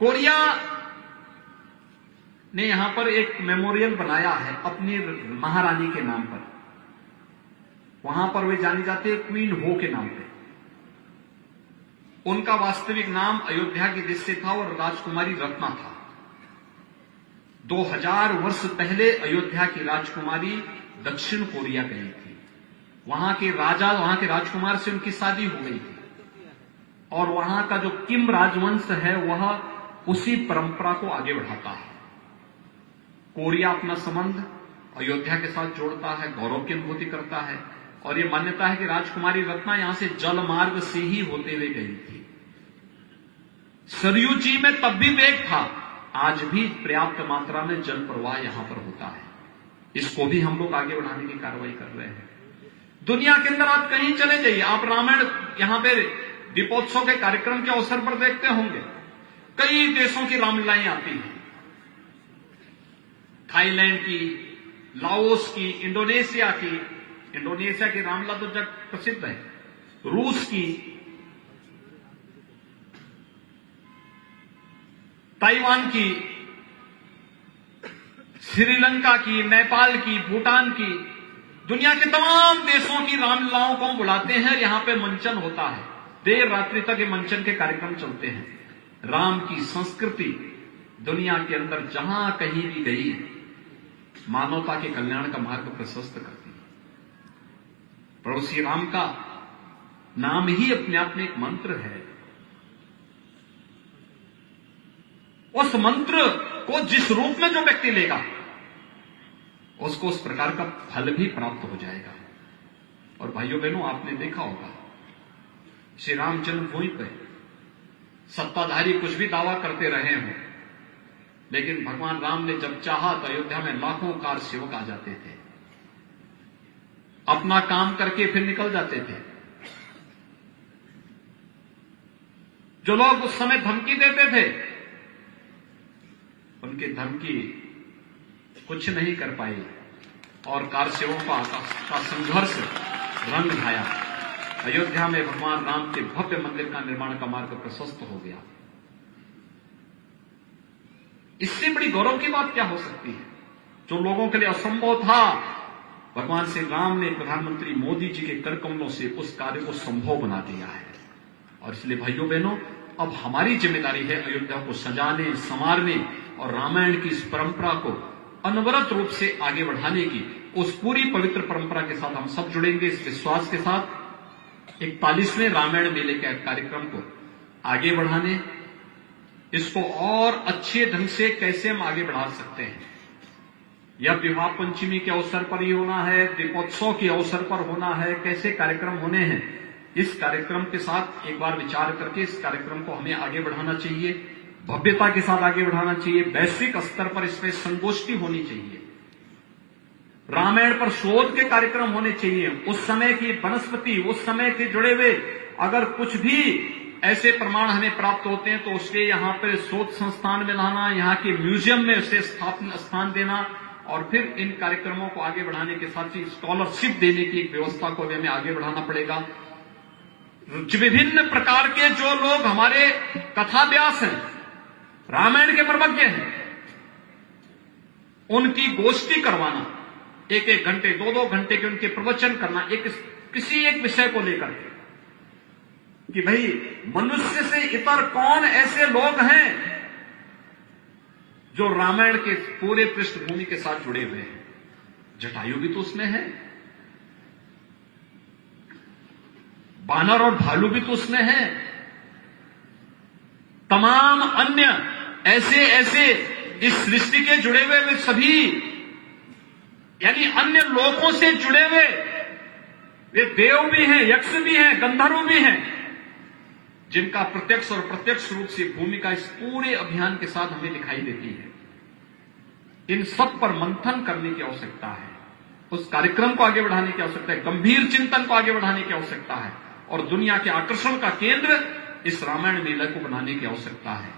Korea ने यहां पर एक मेमोरियल बनाया है अपनी महारानी के नाम पर। वहां पर वे जानी जाती है क्वीन हो के नाम पे। उनका वास्तविक नाम अयोध्या की दृष्टि था और राजकुमारी रत्ना था। 2000 वर्ष पहले अयोध्या की राजकुमारी दक्षिण कोरिया गई थी। वहां के राजा, वहां के राजकुमार से उनकी शादी हो गई थी और वहां का जो किम राजवंश है वह उसी परंपरा को आगे बढ़ाता है। कोरिया अपना संबंध अयोध्या के साथ जोड़ता है, गौरव की अनुभूति करता है और यह मान्यता है कि राजकुमारी रत्ना यहां से जल मार्ग से ही होते हुए गई थी। सरयू जी में तब भी वेग था, आज भी पर्याप्त मात्रा में जल प्रवाह यहां पर होता है। इसको भी हम लोग आगे बढ़ाने की कार्रवाई कर रहे हैं। दुनिया के अंदर आप कहीं चले जाइए, आप रामायण यहां पे दीपोत्सव के कार्यक्रम के अवसर पर देखते होंगे, कई देशों की रामलीलाएं आती हैं। थाईलैंड की, लाओस की, इंडोनेशिया की रामलीला तो जग प्रसिद्ध है, रूस की, ताइवान की, श्रीलंका की, नेपाल की, भूटान की, दुनिया के तमाम देशों की रामलीलाओं को बुलाते हैं। यहां पे मंचन होता है, देर रात्रि तक ये मंचन के कार्यक्रम चलते हैं। राम की संस्कृति दुनिया के अंदर जहां कहीं भी गई, मानवता के कल्याण का मार्ग प्रशस्त करती है। प्रभु श्री राम का नाम ही अपने आप में एक मंत्र है। उस मंत्र को जिस रूप में जो व्यक्ति लेगा उसको उस प्रकार का फल भी प्राप्त हो जाएगा। और भाइयों बहनों, आपने देखा होगा श्री राम जन्मभूमि पर सत्ताधारी कुछ भी दावा करते रहे हों, लेकिन भगवान राम ने जब चाहा तो अयोध्या में लाखों कार सेवक आ जाते थे, अपना काम करके फिर निकल जाते थे। जो लोग उस समय धमकी देते थे, उनकी धमकी कुछ नहीं कर पाई और कार सेवकों का संघर्ष रंग लाया। अयोध्या में भगवान राम के भव्य मंदिर का निर्माण का मार्ग प्रशस्त हो गया। इससे बड़ी गौरव की बात क्या हो सकती है? जो लोगों के लिए असंभव था, भगवान श्री राम ने प्रधानमंत्री मोदी जी के कर कमलों से उस कार्य को संभव बना दिया है। और इसलिए भाइयों बहनों, अब हमारी जिम्मेदारी है अयोध्या को सजाने, संवारने और रामायण की इस परंपरा को अनवरत रूप से आगे बढ़ाने की। उस पूरी पवित्र परंपरा के साथ हम सब जुड़ेंगे, इस विश्वास के साथ 41वें रामायण मेले के कार्यक्रम को आगे बढ़ाने, इसको और अच्छे ढंग से कैसे हम आगे बढ़ा सकते हैं। यह विवाह पंचमी के अवसर पर ही होना है, दीपोत्सव के अवसर पर होना है, कैसे कार्यक्रम होने हैं, इस कार्यक्रम के साथ एक बार विचार करके इस कार्यक्रम को हमें आगे बढ़ाना चाहिए, भव्यता के साथ आगे बढ़ाना चाहिए। वैश्विक स्तर पर इसमें संगोष्ठी होनी चाहिए, रामायण पर शोध के कार्यक्रम होने चाहिए। उस समय की वनस्पति, उस समय के जुड़े हुए अगर कुछ भी ऐसे प्रमाण हमें प्राप्त होते हैं तो उसके यहां पर शोध संस्थान में लाना, यहां के म्यूजियम में उसे स्थान देना और फिर इन कार्यक्रमों को आगे बढ़ाने के साथ ही स्कॉलरशिप देने की एक व्यवस्था को भी हमें आगे बढ़ाना पड़ेगा। विभिन्न प्रकार के जो लोग हमारे कथाव्यास हैं, रामायण के प्रवज्ञ हैं, उनकी गोष्ठी करवाना, 1-1 घंटे 2-2 घंटे के उनके प्रवचन करना किसी एक विषय को लेकर के, कि भाई मनुष्य से इतर कौन ऐसे लोग हैं जो रामायण के पूरे पृष्ठभूमि के साथ जुड़े हुए हैं। जटायु भी तो उसमें है, बानर और भालू भी तो उसमें है, तमाम अन्य ऐसे ऐसे इस सृष्टि के जुड़े हुए सभी, यानी अन्य लोगों से जुड़े हुए वे देव भी हैं, यक्ष भी हैं, गंधर्व भी हैं, जिनका प्रत्यक्ष और प्रत्यक्ष रूप से भूमिका इस पूरे अभियान के साथ हमें दिखाई देती है। इन सब पर मंथन करने की आवश्यकता है, उस कार्यक्रम को आगे बढ़ाने की आवश्यकता है, गंभीर चिंतन को आगे बढ़ाने की आवश्यकता है और दुनिया के आकर्षण का केंद्र इस रामायण मेले को बनाने की आवश्यकता है।